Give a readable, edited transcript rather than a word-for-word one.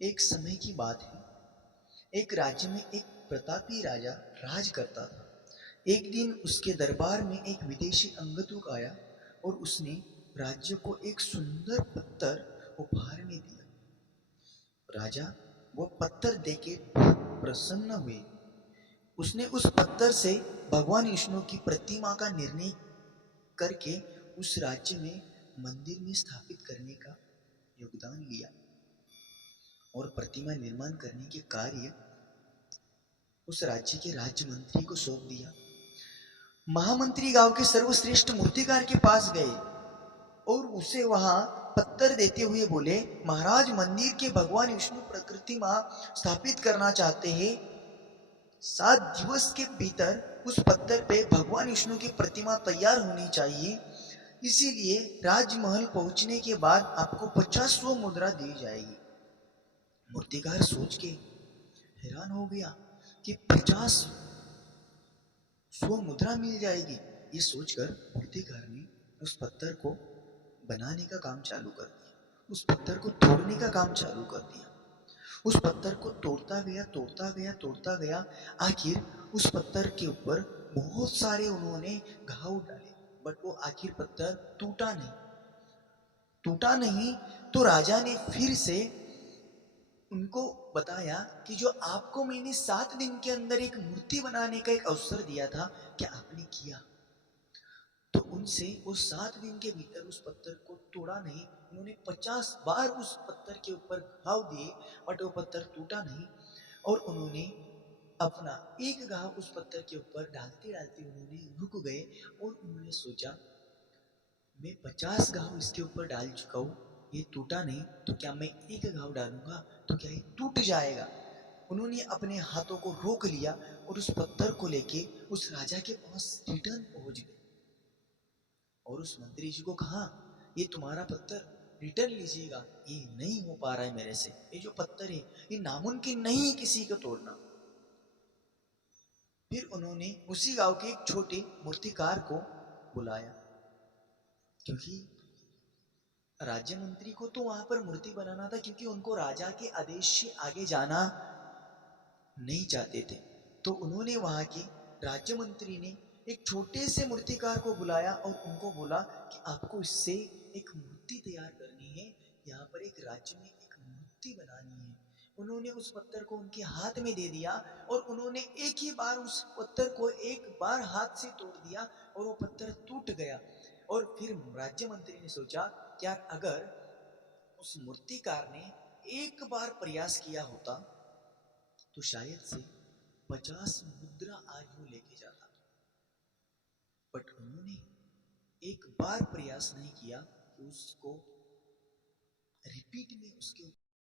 एक समय की बात है। एक राज्य में एक प्रतापी राजा राज करता था। एक दिन उसके दरबार में एक विदेशी अंगतुक आया और उसने राज्य को एक सुंदर पत्थर उपहार में दिया। राजा वो पत्थर देके प्रसन्न हुए। उसने उस पत्थर से भगवान विष्णु की प्रतिमा का निर्णय करके उस राज्य में मंदिर में स्थापित करने का योगदान लिया और प्रतिमा निर्माण करने के कार्य उस राज्य के राज्य मंत्री को सौंप दिया। महामंत्री गांव के सर्वश्रेष्ठ मूर्तिकार के पास गए और उसे वहां पत्थर देते हुए बोले, महाराज मंदिर के भगवान विष्णु प्रतिमा स्थापित करना चाहते हैं। 7 दिवस के भीतर उस पत्थर पे भगवान विष्णु की प्रतिमा तैयार होनी चाहिए। इसीलिए राजमहल पहुंचने के बाद आपको 50 मुद्रा दी जाएगी। मूर्तिकार सोच के हैरान हो गया कि 50 मुद्रा मिल जाएगी। ये सोचकर मूर्तिकार ने उस पत्थर को बनाने का काम चालू कर दिया। उस पत्थर को तोड़ने का काम चालू कर दिया। उस पत्थर को तोड़ता गया, तोड़ता गया, तोड़ता गया। आखिर उस पत्थर के ऊपर बहुत सारे उन्होंने घाव डाले, बट वो आखिर पत्थर टूटा नहीं। टूटा नहीं तो राजा ने फिर से उनको बताया कि जो आपको मैंने 7 दिन के अंदर एक मूर्ति बनाने का एक अवसर दिया था, क्या आपने किया? तो उनसे उस 7 दिन के भीतर उस पत्थर को तोड़ा नहीं। उन्होंने 50 बार उस पत्थर के ऊपर घाव दिए, बट वो पत्थर टूटा नहीं। और उन्होंने अपना एक घाव उस पत्थर के ऊपर डालते डालते उन्होंने रुक गए और उन्होंने सोचा, मैं 50 घाव इसके ऊपर डाल चुका हूँ, ये टूटा नहीं, तो क्या मैं एक घाव डालूंगा तो क्या ये टूट जाएगा? उन्होंने अपने हाथों को रोक लिया और उस पत्थर को लेके उस राजा के पास रिटर्न पहुंच गए और उस मंत्री जी को कहा, ये तुम्हारा पत्थर रिटर्न लीजिएगा, ये नहीं हो पा रहा है मेरे से। ये जो पत्थर है ये नामुमकिन नहीं है किसी को तोड़ना। फिर उन्होंने उसी गांव के एक छोटे मूर्तिकार को बुलाया, क्योंकि राज्य मंत्री को तो वहां पर मूर्ति बनाना था, क्योंकि उनको राजा के आदेश से आगे जाना नहीं चाहते थे। तो उन्होंने वहां के राज्य मंत्री ने एक छोटे से मूर्तिकार को बुलाया और उनको बोला कि आपको इससे एक मूर्ति तैयार करनी है, यहाँ पर एक राज्य में एक मूर्ति बनानी है। उन्होंने उस पत्थर को उनके हाथ में दे दिया और उन्होंने एक ही बार उस पत्थर को एक बार हाथ से तोड़ दिया और वो पत्थर टूट गया। और फिर राज्य मंत्री ने सोचा, क्या अगर उस मूर्तिकार ने एक बार प्रयास किया होता तो शायद से 50 मुद्रा आज वो लेके जाता। बट उन्होंने एक बार प्रयास नहीं किया कि उसको रिपीट में उसके